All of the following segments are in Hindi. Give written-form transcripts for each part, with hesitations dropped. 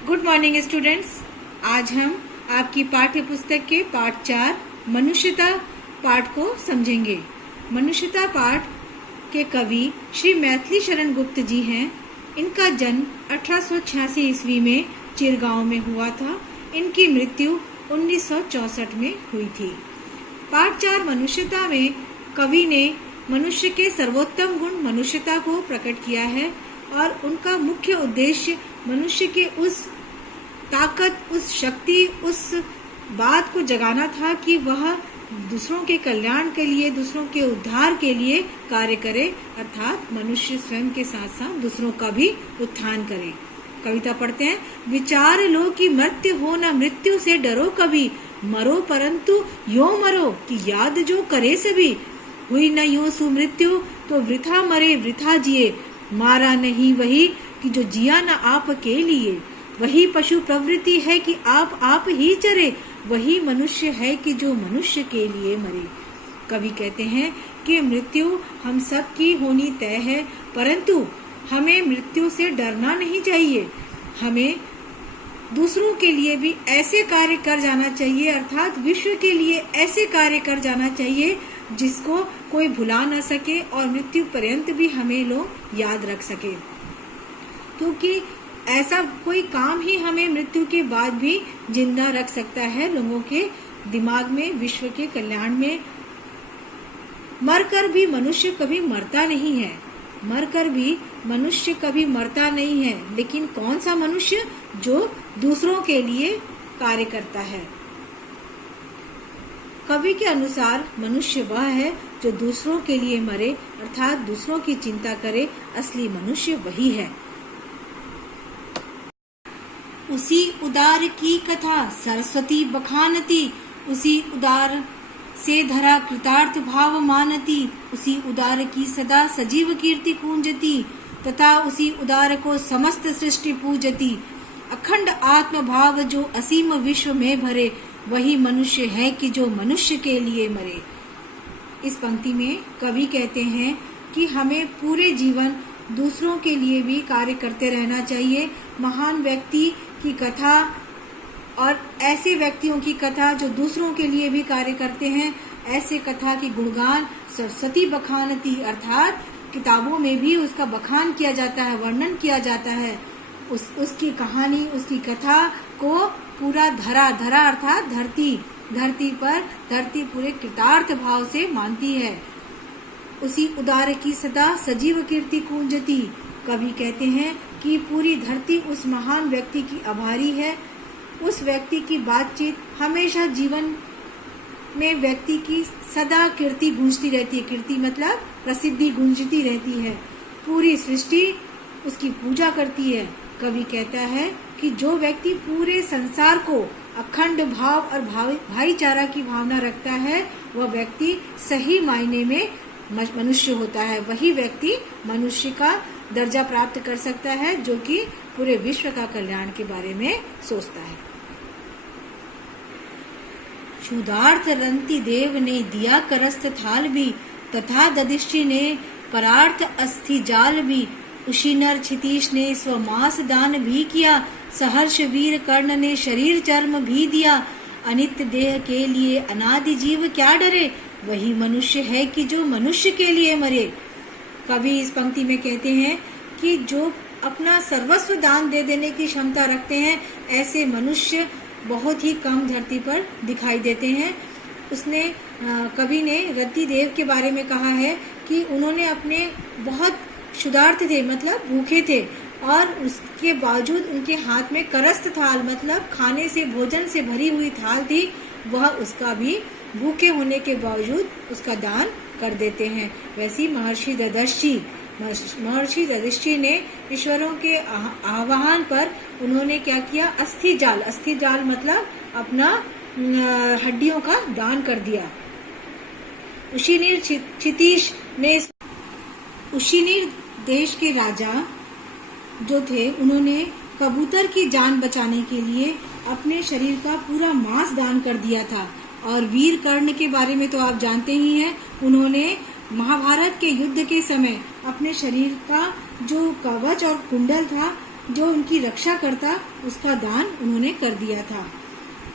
Good morning students. आज हम आपकी पाठ्य पुस्तक के पाठ 4 मनुष्यता पाठ को समझेंगे। मनुष्यता पाठ के कवि श्री मैथिली शरण गुप्त जी हैं। इनका जन्म 1886 ईस्वी में चिरगांव में हुआ था। इनकी मृत्यु 1964 में हुई थी। पाठ 4 मनुष्यता में कवि ने मनुष्य के सर्वोत्तम गुण मनुष्यता को प्रकट किया है और उनका मुख्य उद्देश्य मनुष्य के उस ताकत, उस शक्ति, उस बात को जगाना था कि वह दूसरों के कल्याण के लिए, दूसरों के उद्धार के लिए कार्य करे, अर्थात मनुष्य स्वयं के साथ साथ दूसरों का भी उत्थान करे। कविता पढ़ते हैं। विचार लो कि मृत्यु हो न मृत्यु से डरो कभी, मरो परंतु यो मरो कि याद जो करे सभी। हुई न यो सुमृत्यु तो वृथा मरे वृथा जिए, मारा नहीं वही कि जो जिया न आप के लिए। वही पशु प्रवृत्ति है कि आप ही चरे, वही मनुष्य है कि जो मनुष्य के लिए मरे। कवि कहते हैं कि मृत्यु हम सब की होनी तय है, परंतु हमें मृत्यु से डरना नहीं चाहिए। हमें दूसरों के लिए भी ऐसे कार्य कर जाना चाहिए, अर्थात विश्व के लिए ऐसे कार्य कर जाना चाहिए जिसको कोई भुला न सके और मृत्यु पर्यंत भी हमें लोग याद रख सके, क्योंकि ऐसा कोई काम ही हमें मृत्यु के बाद भी जिंदा रख सकता है लोगों के दिमाग में, विश्व के कल्याण में। मरकर भी मनुष्य कभी मरता नहीं है, मरकर भी मनुष्य कभी मरता नहीं है, लेकिन कौन सा मनुष्य? जो दूसरों के लिए कार्य करता है। कवि के अनुसार मनुष्य वह है जो दूसरों के लिए मरे, अर्थात दूसरों की चिंता करे। असली मनुष्य वही है। उसी उदार की कथा सरस्वती बखानती, उसी उदार से धरा कृतार्थ भाव मानती। उसी उदार की सदा सजीव कीर्ति कूंजती, तथा उसी उदार को समस्त सृष्टि पूजती। अखंड आत्म भाव जो असीम विश्व में भरे, वही मनुष्य है कि जो मनुष्य के लिए मरे। इस पंक्ति में कवि कहते हैं कि हमें पूरे जीवन दूसरों के लिए भी कार्य करते रहना चाहिए। महान व्यक्ति की कथा और ऐसे व्यक्तियों की कथा जो दूसरों के लिए भी कार्य करते हैं, ऐसे कथा की गुणगान सरस्वती बखानती, अर्थात किताबों में भी उसका बखान किया जाता है, वर्णन किया जाता है। उसकी कहानी, उसकी कथा को पूरा धरा अर्थात धरती पूरे कृतार्थ भाव से मानती है। उसी उदार की सदा सजीव कीर्ति कूंजती। कवि कहते हैं कि पूरी धरती उस महान व्यक्ति की आभारी है। उस व्यक्ति की बातचीत हमेशा जीवन में व्यक्ति की सदा कीर्ति गूंजती रहती है। कीर्ति मतलब प्रसिद्धि गूंजती रहती है। पूरी सृष्टि उसकी पूजा करती है। कवि कहता है कि जो व्यक्ति पूरे संसार को अखंड भाव और भाईचारा की भावना रखता है, वह व्यक्ति सही मायने में मनुष्य होता है। वही व्यक्ति मनुष्य का दर्जा प्राप्त कर सकता है, जो कि पूरे विश्व का कल्याण के बारे में सोचता है। क्षुधार्थ रंति देव ने दिया करस्त थाल भी, तथा दधिष्ठि ने परार्थ अस्थि जाल भी। उसी नर क्षितीश ने स्वमास दान भी किया, सहर्ष वीर कर्ण ने शरीर चर्म भी दिया। अनित्य देह के लिए अनादि जीव क्या डरे, वही मनुष्य है कि जो मनुष्य के लिए मरे। कवि इस पंक्ति में कहते हैं कि जो अपना सर्वस्व दान दे देने की क्षमता रखते हैं, ऐसे मनुष्य बहुत ही कम धरती पर दिखाई देते हैं। कवि ने रति देव के बारे में कहा है कि उन्होंने अपने बहुत क्षुधार्थ थे, मतलब भूखे थे, और उसके बावजूद उनके हाथ में करस्त थाल मतलब खाने से, भोजन से भरी हुई थाल थी, वह उसका भी भूखे होने के बावजूद उसका दान कर देते हैं। वैसी महर्षि दधिष्ठि ने ईश्वरों के आह्वान पर उन्होंने क्या किया? अस्थि जाल मतलब अपना हड्डियों का दान कर दिया। उशीनीर क्षितीश ने, उशीनीर देश के राजा जो थे, उन्होंने कबूतर की जान बचाने के लिए अपने शरीर का पूरा मांस दान कर दिया था। और वीर कर्ण के बारे में तो आप जानते ही हैं, उन्होंने महाभारत के युद्ध के समय अपने शरीर का जो कवच और कुंडल था जो उनकी रक्षा करता उसका दान उन्होंने कर दिया था।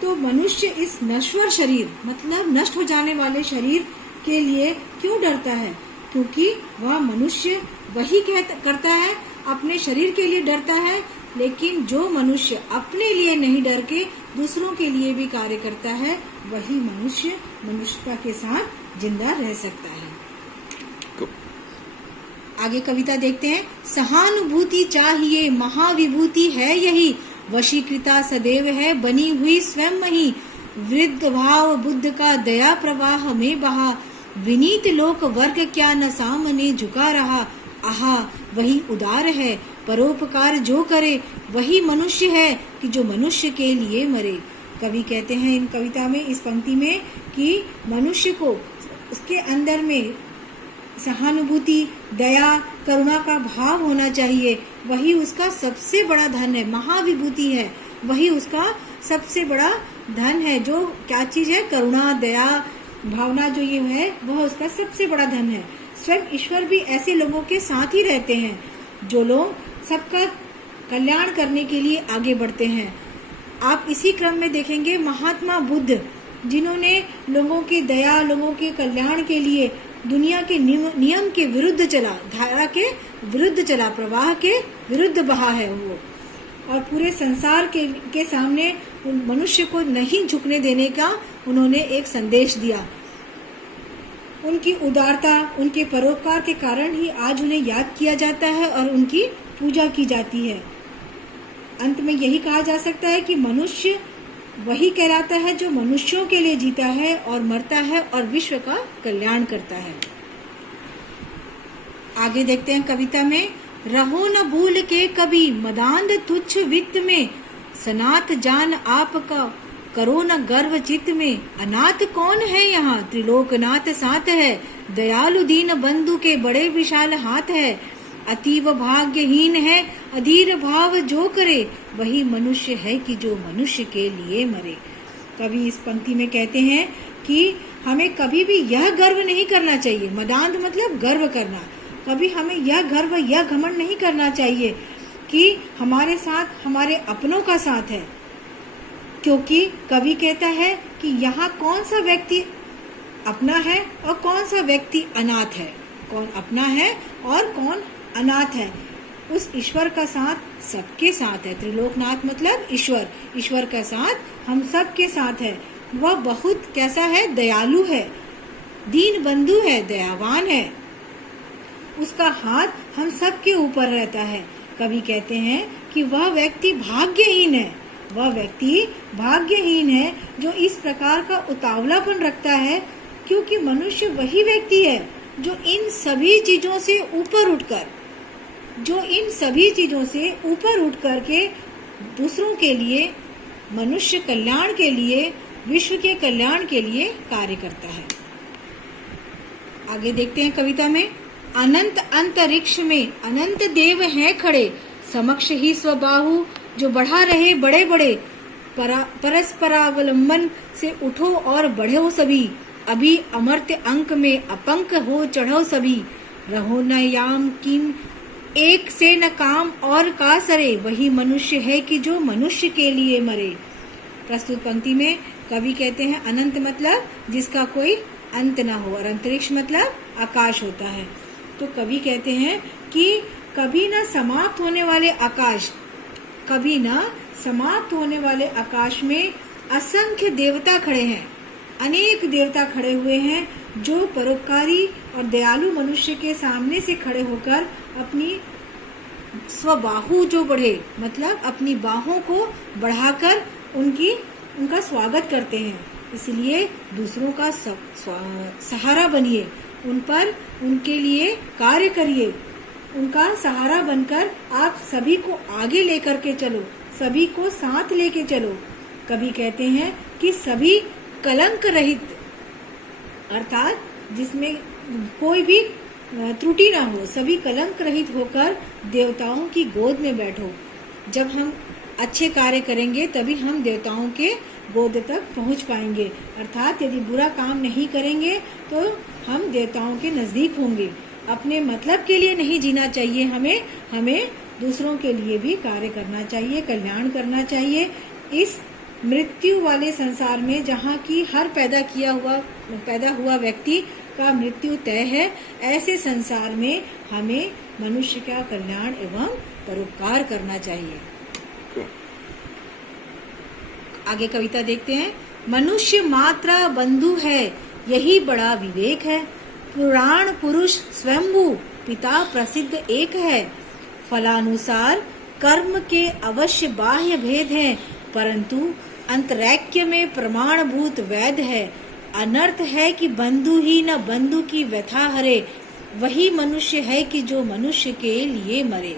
तो मनुष्य इस नश्वर शरीर मतलब नष्ट हो जाने वाले शरीर के लिए क्यों डरता है? क्योंकि वह मनुष्य वही करता है, अपने शरीर के लिए डरता है। लेकिन जो मनुष्य अपने लिए नहीं डर के दूसरों के लिए भी कार्य करता है, वही मनुष्य मनुष्यता के साथ जिंदा रह सकता है। आगे कविता देखते हैं। सहानुभूति चाहिए महाविभूति है यही, वशीकृता सदैव है बनी हुई स्वयं ही। वृद्ध भाव बुद्ध का दया प्रवाह में बहा, विनीत लोक वर्ग क्या न सामने झुका रहा। आहा वही उदार है परोपकार जो करे, वही मनुष्य है कि जो मनुष्य के लिए मरे। कवि कहते हैं इन कविता में, इस पंक्ति में, कि मनुष्य को उसके अंदर में सहानुभूति, दया, करुणा का भाव होना चाहिए। वही उसका सबसे बड़ा धन है, महाविभूति है, वही उसका सबसे बड़ा धन है। जो क्या चीज है? करुणा, दया, भावना जो ये है वह उसका सबसे बड़ा धन है। स्वयं ईश्वर भी ऐसे लोगों के साथ ही रहते हैं जो लोग सबका कल्याण करने के लिए आगे बढ़ते हैं। आप इसी क्रम में देखेंगे महात्मा बुद्ध, जिन्होंने लोगों की दया, लोगों के कल्याण के लिए दुनिया के नियम के विरुद्ध चला, धारा के विरुद्ध चला, प्रवाह के विरुद्ध बहा है वो, और पूरे संसार के सामने मनुष्य को नहीं झुकने देने का उन्होंने एक संदेश दिया। उनकी उदारता, उनके परोपकार के कारण ही आज उन्हें याद किया जाता है और उनकी पूजा की जाती है। अंत में यही कहा जा सकता है कि मनुष्य वही कहलाता है जो मनुष्यों के लिए जीता है और मरता है और विश्व का कल्याण करता है। आगे देखते हैं कविता में। रहो न भूल के कभी मदांध तुच्छ वित्त में, सनात जान आपका करो न गर्व चित्त में। अनाथ कौन है यहाँ त्रिलोकनाथ साथ है, दयालु दीन बंधु के बड़े विशाल हाथ है। अतीव भाग्यहीन है अधीर भाव जो करे, वही मनुष्य है कि जो मनुष्य के लिए मरे। कवि इस पंक्ति में कहते हैं कि हमें कभी भी यह गर्व नहीं करना चाहिए, मदांध मतलब गर्व करना, कभी हमें यह गर्व, यह घमंड नहीं करना चाहिए कि हमारे साथ हमारे अपनों का साथ है। क्योंकि कवि कहता है कि यहाँ कौन सा व्यक्ति अपना है और कौन सा व्यक्ति अनाथ है, कौन अपना है और कौन अनाथ है। उस ईश्वर का साथ सबके साथ है। त्रिलोकनाथ मतलब ईश्वर, ईश्वर का साथ हम सब के साथ है। वह बहुत कैसा है? दयालु है, दीन बंधु है, दयावान है। उसका हाथ हम सब के ऊपर रहता है। कवि कहते हैं कि वह व्यक्ति भाग्यहीन है, वह व्यक्ति भाग्यहीन है जो इस प्रकार का उतावलापन रखता है, क्योंकि मनुष्य वही व्यक्ति है जो इन सभी चीजों से ऊपर उठ के दूसरों के लिए, मनुष्य कल्याण के लिए, विश्व के कल्याण के लिए कार्य करता है। आगे देखते हैं कविता में। अनंत अंतरिक्ष में अनंत देव हैं खड़े, समक्ष ही स्वबाहु जो बढ़ा रहे बड़े बड़े। परस्परावलंबन से उठो और बढ़ो सभी, अभी अमर्त्य अंक में अपंक हो चढ़ो सभी। रहो न याम किम एक से न काम और का सरे, वही मनुष्य है कि जो मनुष्य के लिए मरे। प्रस्तुत पंक्ति में कवि कहते हैं अनंत मतलब जिसका कोई अंत न हो, और अंतरिक्ष मतलब आकाश होता है। तो कवि कहते हैं कि कभी न समाप्त होने वाले आकाश में असंख्य देवता खड़े हैं, अनेक देवता खड़े हुए हैं जो परोपकारी और दयालु मनुष्य के सामने से खड़े होकर अपनी स्वबाहु जो बढ़े मतलब अपनी बाहों को बढ़ाकर उनका स्वागत करते हैं। इसलिए दूसरों का सहारा बनिए, उनके लिए कार्य करिए, उनका सहारा बनकर आप सभी को आगे लेकर के चलो, सभी को साथ लेके चलो। कवि कहते हैं कि सभी कलंक रहित, अर्थात जिसमें कोई भी त्रुटि ना हो, सभी कलंक रहित होकर देवताओं की गोद में बैठो। जब हम अच्छे कार्य करेंगे तभी हम देवताओं के गोद तक पहुंच पाएंगे, अर्थात यदि बुरा काम नहीं करेंगे तो हम देवताओं के नजदीक होंगे। अपने मतलब के लिए नहीं जीना चाहिए हमें दूसरों के लिए भी कार्य करना चाहिए, कल्याण करना चाहिए। इस मृत्यु वाले संसार में जहाँ की हर पैदा हुआ व्यक्ति का मृत्यु तय है, ऐसे संसार में हमें मनुष्य का कल्याण एवं परोपकार करना चाहिए। आगे कविता देखते हैं। मनुष्य मात्र बंधु है, यही बड़ा विवेक है। पुराण पुरुष स्वयंभू, पिता प्रसिद्ध एक है। फलानुसार कर्म के अवश्य बाह्य भेद हैं, परंतु अंतरैक्य में प्रमाणभूत वैध है। अनर्थ है कि बंधु ही न बंधु की व्यथा हरे, वही मनुष्य है कि जो मनुष्य के लिए मरे।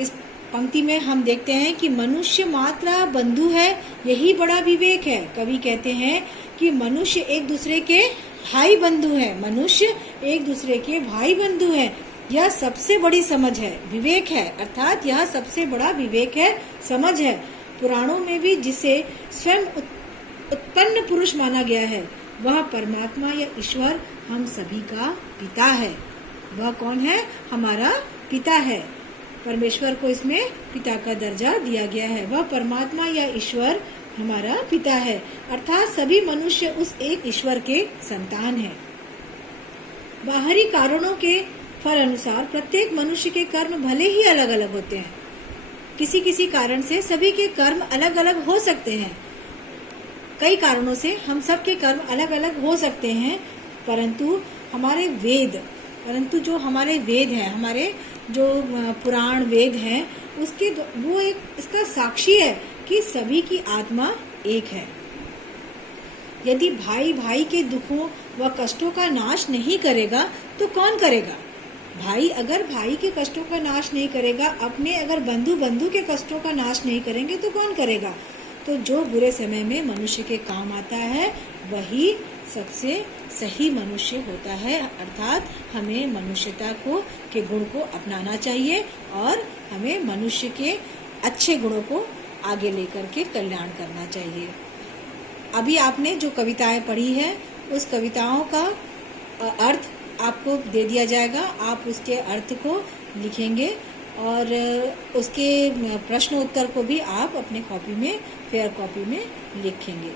इस पंक्ति में हम देखते हैं कि मनुष्य मात्र बंधु है, यही बड़ा विवेक है। कवि कहते हैं कि मनुष्य एक दूसरे के भाई बंधु है, मनुष्य एक दूसरे के भाई बंधु है। यह सबसे बड़ी समझ है, विवेक है, अर्थात यह सबसे बड़ा विवेक है, समझ है। पुराणों में भी जिसे स्वयं उत्पन्न पुरुष माना गया है, वह परमात्मा या ईश्वर हम सभी का पिता है। वह कौन है? हमारा पिता है। परमेश्वर को इसमें पिता का दर्जा दिया गया है। वह परमात्मा या ईश्वर हमारा पिता है, अर्थात सभी मनुष्य उस एक ईश्वर के संतान हैं। बाहरी कारणों के फल अनुसार प्रत्येक मनुष्य के कर्म भले ही अलग अलग होते हैं, किसी किसी कारण से सभी के कर्म अलग अलग हो सकते हैं। कई कारणों से हम सब के कर्म अलग अलग हो सकते हैं, परंतु जो हमारे वेद हैं, हमारे जो पुराण वेद हैं, वो एक इसका साक्षी है कि सभी की आत्मा एक है। यदि भाई भाई के दुखों व कष्टों का नाश नहीं करेगा तो कौन करेगा? भाई अगर भाई के कष्टों का नाश नहीं करेगा, अपने अगर बंधु बंधु के कष्टों का नाश नहीं करेंगे तो कौन करेगा? तो जो बुरे समय में मनुष्य के काम आता है वही सबसे सही मनुष्य होता है। अर्थात हमें मनुष्यता के गुण को अपनाना चाहिए और हमें मनुष्य के अच्छे गुणों को आगे लेकर के कल्याण करना चाहिए। अभी आपने जो कविताएं पढ़ी है, उस कविताओं का अर्थ आपको दे दिया जाएगा। आप उसके अर्थ को लिखेंगे और उसके प्रश्न उत्तर को भी आप अपने कॉपी में, फेयर कॉपी में लिखेंगे।